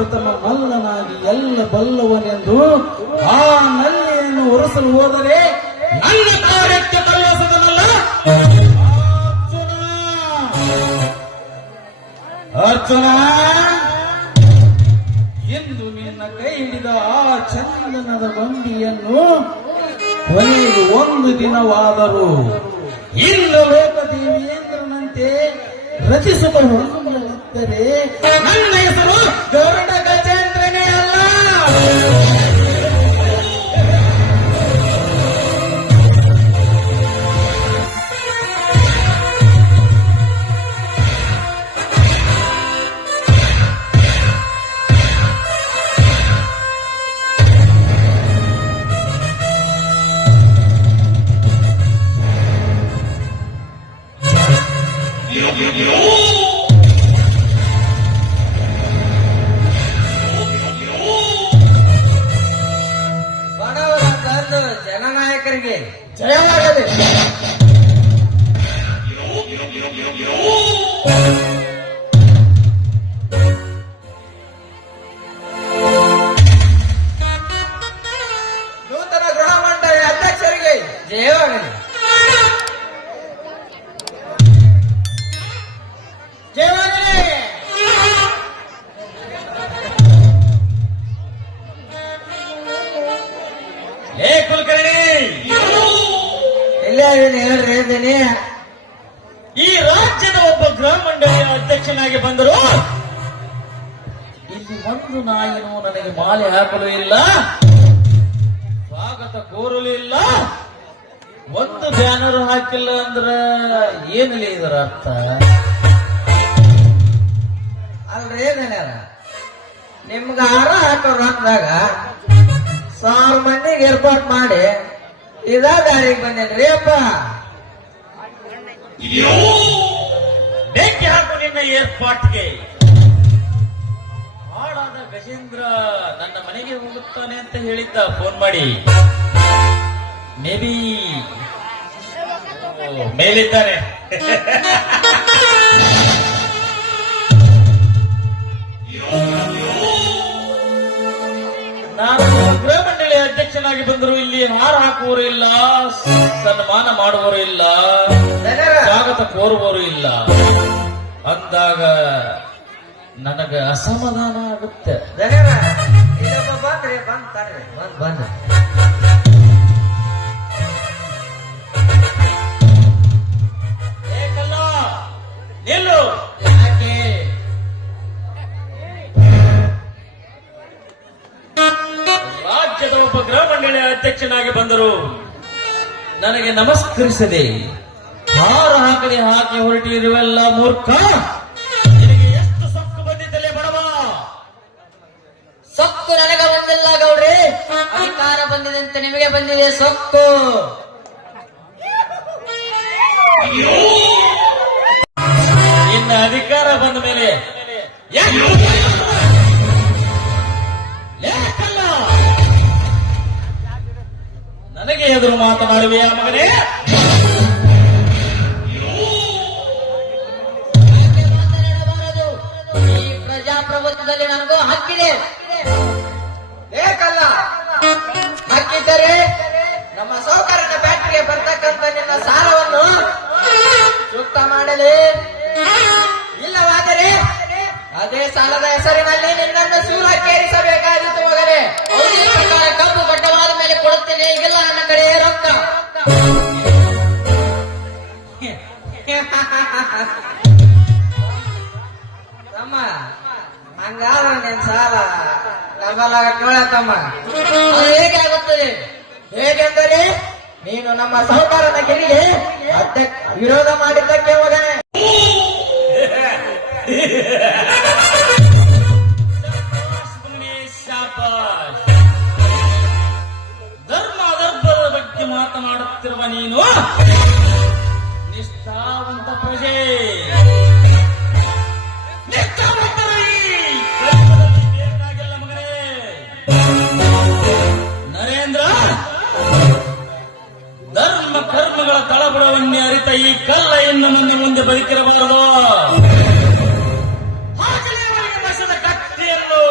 ಪ್ರಪ್ರಥಮ ಮಲ್ಲನಾಗಿ ಎಲ್ಲ ಬಲ್ಲವನೆಂದು ಆ ನಲ್ಲಿಯನ್ನು ಒರೆಸಲು ಹೋದರೆ ನನ್ನ ಕಾರ್ಯಕ್ಕೆ ಕಲ್ಲಸದನಲ್ಲ ಅರ್ಜುನ. ಎಂದು ನಿನ್ನ ಕೈ ಹಿಡಿದ ಆ ಚಂದನದ ಬಂಡಿಯನ್ನು ಕೊನೆಗೆ ಒಂದು ದಿನವಾದರೂ ಇನ್ನು ಲೋಕದೇವೇಂದ್ರನಂತೆ ರಚಿಸುವ ಹೊರಗುಂಬಲಿದ್ದರೆ ನನ್ನ ಹೆಸರು ಗರುಡ ಗಜೇಂದ್ರನೇ ಅಲ್ಲ. ಬಡವರ ತಂದು ಜನನಾಯಕರಿಗೆ ಜಯವಾಗಲಿ. ನೂತನ ಗೃಹ ಮಂಡಳಿ ಅಧ್ಯಕ್ಷರಿಗೆ ಜಯವಾಗಲಿ. ಜಯವಾಗಲಿ. ಏ ಕುಲಕರ್ಣಿ ಎಲ್ಲೇ ಹೇಳ್ರಿ ಇದ್ದೀನಿ. ಈ ರಾಜ್ಯದ ಒಬ್ಬ ಗೃಹ ಮಂಡಳಿಯ ಅಧ್ಯಕ್ಷನಾಗಿ ಬಂದರು. ಇಲ್ಲಿ ಒಂದು ನಾಯಿನೂ ನನಗೆ ಮಾಲೆ ಹಾಕಲು ಇಲ್ಲ, ಸ್ವಾಗತ ಕೋರಲು ಇಲ್ಲ, ಒಂದು ಬ್ಯಾನರ್ ಹಾಕಿಲ್ಲ ಅಂದ್ರ ಏನಿಲ್ಲ ಇದರ ಅರ್ಥ? ಅಲ್ರಿ ಏನೇನ ನಿಮ್ಗ ಹಾರ ಹಾಕೋರು ಅಂದಾಗ 1000 ಮಂದಿಗೆ ಏರ್ಪಾಟ್ ಮಾಡಿ ಇದ ದಾರಿಗೆ ಬಂದೇನ್ರಿ ಅಪ್ಪ. ಬೆಂಕಿ ಹಾಕು ನಿನ್ನ ಏರ್ಪಾಟ್ಗೆ. ಹಾಡಾದ ಗಜೇಂದ್ರ ನನ್ನ ಮನೆಗೆ ಹೋಗುತ್ತಾನೆ ಅಂತ ಹೇಳಿದ್ದ ಫೋನ್ ಮಾಡಿ. ಮೇಬಿ ಮೇಲಿದ್ದಾನೆ. ನಾನು ಗೃಹ ಮಂಡಳಿ ಅಧ್ಯಕ್ಷನಾಗಿ ಬಂದರು ಇಲ್ಲಿ ಹಾರ ಹಾಕುವವರು ಇಲ್ಲ, ಸನ್ಮಾನ ಮಾಡುವವರು ಇಲ್ಲ, ಸ್ವಾಗತ ಕೋರುವವರು ಇಲ್ಲ ಅಂದಾಗ ನನಗ ಅಸಮಾಧಾನ ಆಗುತ್ತೆ. ಇಲ್ಲಪ್ಪ ಬಂದ್ರಿ ಬಂದ್ ತಡ್ರಿ ಬಂದ್ ಏಕಲ್ಲ ನಿಲ್ಲು. ಯಾಕೆ ರಾಜ್ಯದ ಒಬ್ಬ ಗೃಹ ಮಂಡಳಿಯ ಅಧ್ಯಕ್ಷನಾಗಿ ಬಂದರು, ನನಗೆ ನಮಸ್ಕರಿಸದೆ ಹಾರ ಹಾಕದೆ ಹಾಕಿ ಹೊರಟಿರುವೆಲ್ಲ ಮೂರ್ಖ. ನಿನಗೆ ಎಷ್ಟು ಸೊಕ್ಕು ಬಂದಿದ್ದಲೇ ಬಡವ? ಸೊಕ್ಕು ನನಗ ಬಂದಿಲ್ಲ ಗೌಡ್ರಿ, ಅಧಿಕಾರ ಬಂದಿದಂತೆ ನಿಮಗೆ ಬಂದಿದೆ ಸೊಕ್ಕು. ಇನ್ನು ಅಧಿಕಾರ ಬಂದ ಮೇಲೆ ನನಗೆ ಎದುರು ಮಾತನಾಡುವೆಯಾ ಮಗನೇ? ಈ ಪ್ರಜಾಪ್ರಭುತ್ವದಲ್ಲಿ ನನಗೂ ಹಕ್ಕಿದೆ. ಏಕಲ್ಲ ಹಕ್ಕಿದ್ದರೆ ನಮ್ಮ ಸೌಕರ್ಯನ ಬ್ಯಾಟ್ರಿಗೆ ಬರ್ತಕ್ಕಂಥ ನಿನ್ನ ಸಾಲವನ್ನು ಚುಕ್ತ ಮಾಡಲಿ, ಇಲ್ಲವಾದರೆ ಅದೇ ಸಾಲದ ಹೆಸರಿನಲ್ಲಿ ನಿನ್ನನ್ನು ಸೂಲಕ್ಕೇರಿಸಬೇಕಾಗಿತ್ತು ಮಗನೇ. ಅವಧಿ ಪ್ರಕಾರ ಕಬ್ಬು ಗಡ್ಡವಾದ ಮೇಲೆ ಕೊಡುತ್ತೇನೆ, ಈಗೆಲ್ಲ ನನ್ನ ಕಡೆ ರೊಕ್ಕ. ತಮ್ಮ ಹಂಗಾದ್ರೆ ನಿನ್ ಸಾಲ ಡಬಲ್ ತಮ್ಮ. ಅದು ಹೇಗೆ ಆಗುತ್ತದೆ? ಹೇಗೆಂದರೆ ನೀನು ನಮ್ಮ ಸಹಕಾರನ ಗಿರಿಗೆ ವಿರೋಧ ಮಾಡಿದ್ದಕ್ಕೆ ಮಗನೇ. ಧರ್ಮ ಅಧರ್ಮದ ಬಗ್ಗೆ ಮಾತನಾಡುತ್ತಿರುವ ನೀನು ನಿಷ್ಠಾವಂತ ಪ್ರಜೆ. ಬೇಕಾಗಿಲ್ಲ ಮಗನೇ. ನರೇಂದ್ರ, ಧರ್ಮ ಕರ್ಮಗಳ ತಳಬುಡವನ್ನೇ ಅರಿತ ಈ ಕಲ್ಲ ಇನ್ನು ಮುಂದೆ ಬದುಕಿರಬಾರದು. ಹಾಗಲೇ ಅವರಿಗೆ ಬಸದ ಕತ್ತಿಯನ್ನು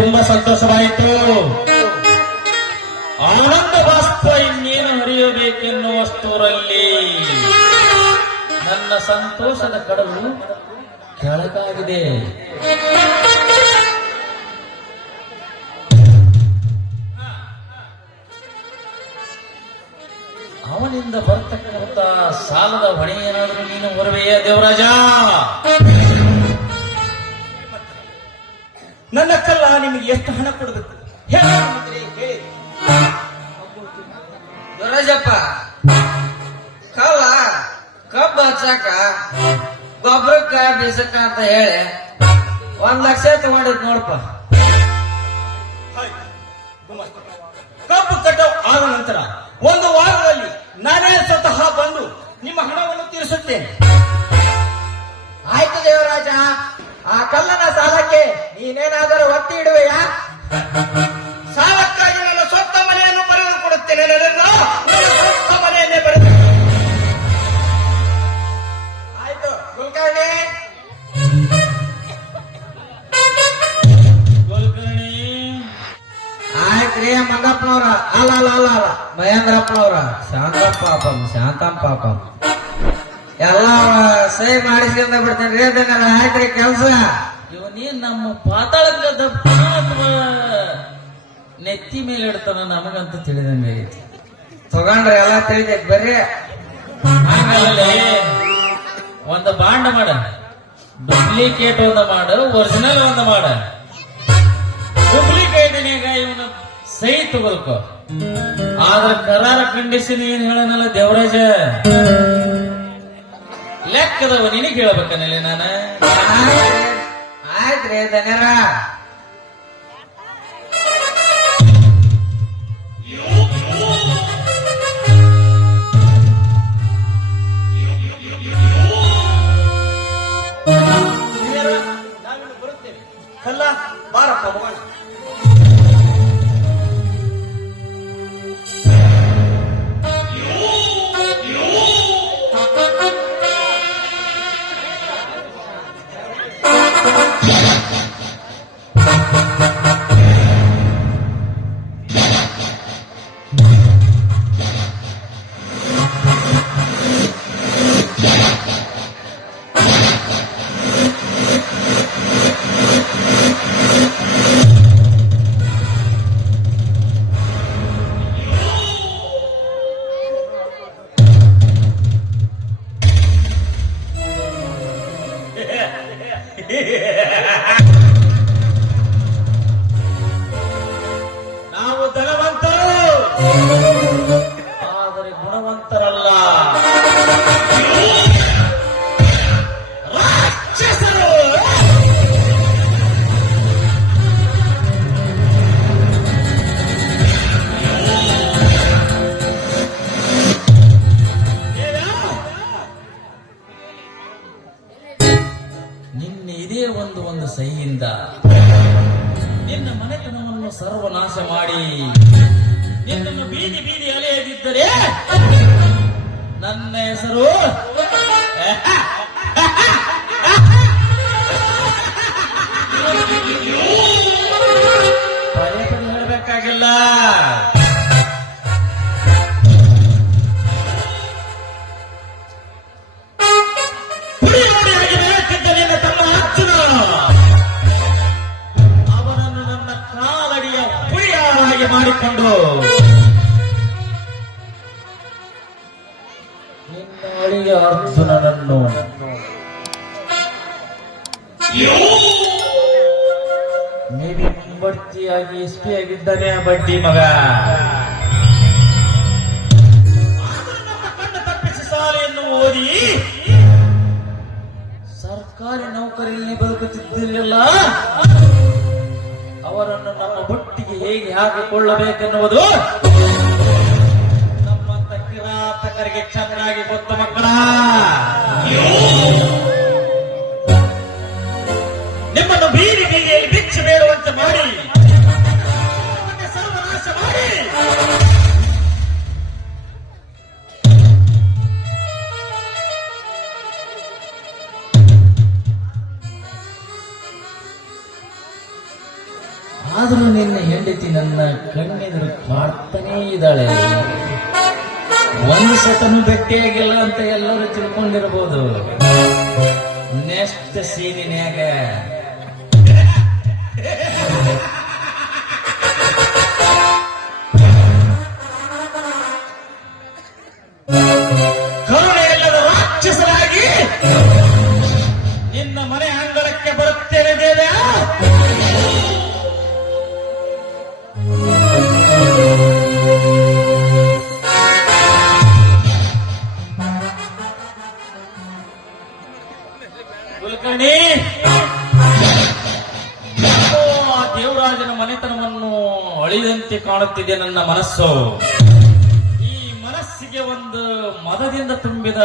ತುಂಬಾ ಸಂತೋಷವಾಯಿತು. ಆನಂದ ಬಾಷ್ಪ ಇನ್ನೇನು ಹರಿಯಬೇಕೆನ್ನುವಷ್ಟರಲ್ಲಿ ನನ್ನ ಸಂತೋಷದ ಕಡಲು ಕೆಳಗಾಗಿದೆ. ಅವನಿಂದ ಬರ್ತಕ್ಕಂಥ ಸಾಲದ ಹೊಣೆ ಏನಾದರೂ ನೀನು ಹೊರವೆಯೇ ದೇವರಾಜ? ನನ್ನ ಕಲ್ಲ ನಿಮಗೆ ಎಷ್ಟು ಹಣ ಕೊಡಬೇಕು ಹೇಳಿ. ದುರಜಪ್ಪ ಕಲ್ಲ ಕಬ್ಬು ಹಚ್ಚಾಕ ಗೊಬ್ಬರಕ್ಕ ಬೀಸಕ್ಕ ಅಂತ ಹೇಳಿ 1 ಲಕ್ಷ ತಗೊಂಡಿದ್ ನೋಡಪ್ಪ. ಕಬ್ಬು ಕಟಾವ್ ಆದ ನಂತರ 1 ವಾರದಲ್ಲಿ ನಾನೇ ಸ್ವತಃ ಬಂದು ನಿಮ್ಮ ಹಣವನ್ನು ತೀರಿಸುತ್ತೇನೆ. ಆಯ್ತು ದೇವರಾಜ, ಆ ಕಲ್ಲನ ಸಾಲಕ್ಕೆ ನೀನೇನಾದರೂ ಒತ್ತಿ ಇಡುವೆಯಾ? ಸಾಲಕ್ಕಾಗಿ ನನ್ನ ಸ್ವಂತ ಮನೆಯನ್ನು ಬರೆದು ಕೊಡುತ್ತೇನೆ. ನನ್ನ ಸ್ವಂತ ಮನೆಯನ್ನೇ ಬರೆದು. ಆಯ್ತು ಕುಲಕರ್ಣಿ. ಕುಲಕರ್ಣಿ ಆಯ್ತ್ರಿ ಮಂಗಪ್ಪನವ್ರ, ಅಲ್ಲ ಮಹೇಂದ್ರಪ್ಪನವ್ರ, ಶಾಂತಂ ಪಾಪಂ ಎಲ್ಲ ಸಹಿ ಮಾಡಿಸ್ಕೊಂಡ ಬಿಡ್ತೇನೆ ರೀ. ಅದನ್ನ ಆಯ್ತ್ರಿ ಕೆಲ್ಸ. ಇವನೇನ್ ನಮ್ಮ ಪಾತಾಳಕ್ಕೆ ದಪ್ಪನ ಅಥವಾ ನೆತ್ತಿ ಮೇಲೆ ಇಡ್ತಾನ ನಮಗಂತ ತಿಳಿದಂಗೆ ಐತಿ. ತಗೊಂಡ್ರೆ ಎಲ್ಲ ತಿಳಿದೈತಿ ಬರ್ರಿ. ಹಾಗಲ್ಲೇ ಒಂದು ಬಾಂಡ್ ಮಾಡ, ಡೂಪ್ಲಿಕೇಟ್ ಒಂದು ಮಾಡು, ಒರಿಜಿನಲ್ ಒಂದು ಮಾಡ. ಡೂಪ್ಲಿಕೇಟ್ನ್ಯಾಗ ಇವನು ಸಹಿ ತಗೋಲ್ಕೋ, ಆದ್ರೆ ಕರಾರ ಕಂಡೀಷನ್ ಏನ್ ಹೇಳನಲ್ಲ ದೇವರಾಜ, ಲೆಕ್ಕದವ ನಿನಗೆ ಹೇಳ್ಬೇಕನಲ್ಲಿ ನಾನು. ಆಯ್ತ್ರಿ ಧನ್ಯರ. ನಾವಿನ್ನು ಬರುತ್ತೇವೆ. ಕಲ್ಲ ಬಾರಪ್ಪ ಹೋಗೋಣ. ನಾವು ಧನವಂತರು, ಆದರೆ ಗುಣವಂತರಲ್ಲ. ರಾಕ್ಷಸರು. ನಿನ್ನೆ ಇದೇ ಒಂದು ಸಹಿಯಿಂದ ನಿನ್ನ ಮನೆತನವನ್ನು ಸರ್ವನಾಶ ಮಾಡಿ ನಿನ್ನನ್ನು ಬೀದಿ ಬೀದಿ ಅಲೆಯದಿದ್ದರೆ ನನ್ನ ಹೆಸರು ಪದೇ ಪದೇ ಹೇಳಬೇಕಾಗಿಲ್ಲ. ಅವನನ್ನು ನನ್ನ ಕಾಲಡಿಯ ಪುಡಿಯಾಗಿ ಮಾಡಿಕೊಂಡು ನಿನ್ನ ಅಳಿಯ ಅರ್ಜುನನನ್ನು ಮೇಬಿ ಮುಂಬಡ್ತಿಯಾಗಿ ಎಸ್ಪಿಯಾಗಿದ್ದಾನೆ ಆ ಬಡ್ಡಿ ಮಗ. ಆದರೂ ನಮ್ಮ ಕಣ್ಣು ತಪ್ಪಿಸಿ ಶಾಲೆಯನ್ನು ಓದಿ ಸರ್ಕಾರಿ ನೌಕರಿಯಲ್ಲಿ ಬದುಕುತ್ತಿದ್ದಿರಲಿಲ್ಲ. ಅವರನ್ನು ನಮ್ಮ ಬುಟ್ಟಿಗೆ ಹೇಗೆ ಹಾಕಿಕೊಳ್ಳಬೇಕೆನ್ನುವುದು ನಮ್ಮಂತ ಕಿರಾತಕರಿಗೆ ಚೆನ್ನಾಗಿ ಗೊತ್ತು ಮಕ್ಕಳ. ನಿಮ್ಮನ್ನು ಬೀದಿ ಬೀದಿಯಲ್ಲಿ ಬಿಚ್ಚಿ ಬೇಡುವಂತೆ ಮಾಡಿ ಸರ್ವನಾಶ ಮಾಡಿ ಆದರೂ ನಿನ್ನ ಹೆಂಡತಿ ನನ್ನ ಕಣ್ಣೆದುರು ಕಾಡ್ತಾನೇ ಇದ್ದಾಳೆ. ಒಂದು ಸತನು ಭೇಟಿಯಾಗಿಲ್ಲ ಅಂತ ಎಲ್ಲರೂ ತಿಳ್ಕೊಂಡಿರ್ಬೋದು. ನೆಕ್ಸ್ಟ್ ಸೀನಿನ್ಯಾಗ ಕರುಣೆ ಇಲ್ಲದ ರಾಕ್ಷಸರಾಗಿ ನಿನ್ನ ಮನೆ ಅಂಗಳಕ್ಕೆ ಬರುತ್ತೇನೆ ದೇವ. ಕುಲಕರ್ಣಿ, ಆ ದೇವರಾಜನ ಮನೆತನವನ್ನು ಅಳಿದಂತೆ ಕಾಣುತ್ತಿದೆ ನನ್ನ ಮನಸ್ಸು. ಈ ಮನಸ್ಸಿಗೆ ಒಂದು ಮದದಿಂದ ತುಂಬಿದ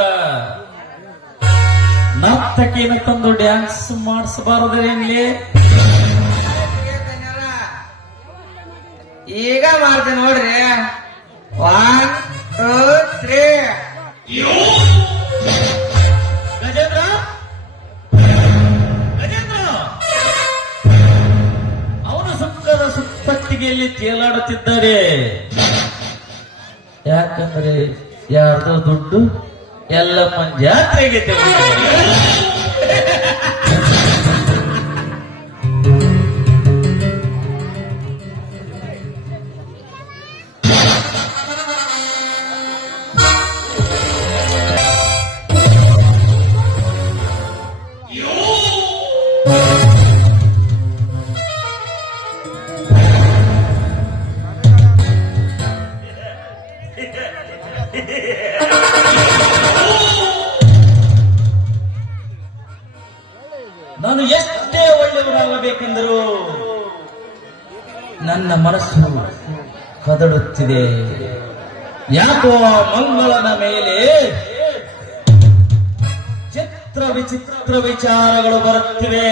ನರ್ತಕಿಯನ್ನು ತಂದು ಡ್ಯಾನ್ಸ್ ಮಾಡಿಸಬಾರದೇನ್ಲಿ? ಈಗ ಮಾಡ್ತೀನಿ ನೋಡ್ರಿ. 1 2 3. ಗಜೇಂದ್ರ, ಗಜೇಂದ್ರ, ಅವನು ಸುಖದ ಸುಪ್ಪತ್ತಿಗೆಯಲ್ಲಿ ತೇಲಾಡುತ್ತಿದ್ದಾರೆ. ಯಾಕಂದ್ರೆ ಯಾರ್ದೋ ದುಡ್ಡು ಎಲ್ಲಮ್ಮ ಜಾತ್ರೆಗೆ ತೆಗೆದುಕೊಂಡು ನಾನು ಎಷ್ಟೇ ಒಳ್ಳೆಯವರಾಗಬೇಕೆಂದರೂ ನನ್ನ ಮನಸ್ಸು ಕದಡುತ್ತಿದೆ. ಯಾಕೋ ಆ ಮಂಗಳನ ಮೇಲೆ ಚಿತ್ರ ವಿಚಿತ್ರ ವಿಚಾರಗಳು ಬರುತ್ತಿವೆ.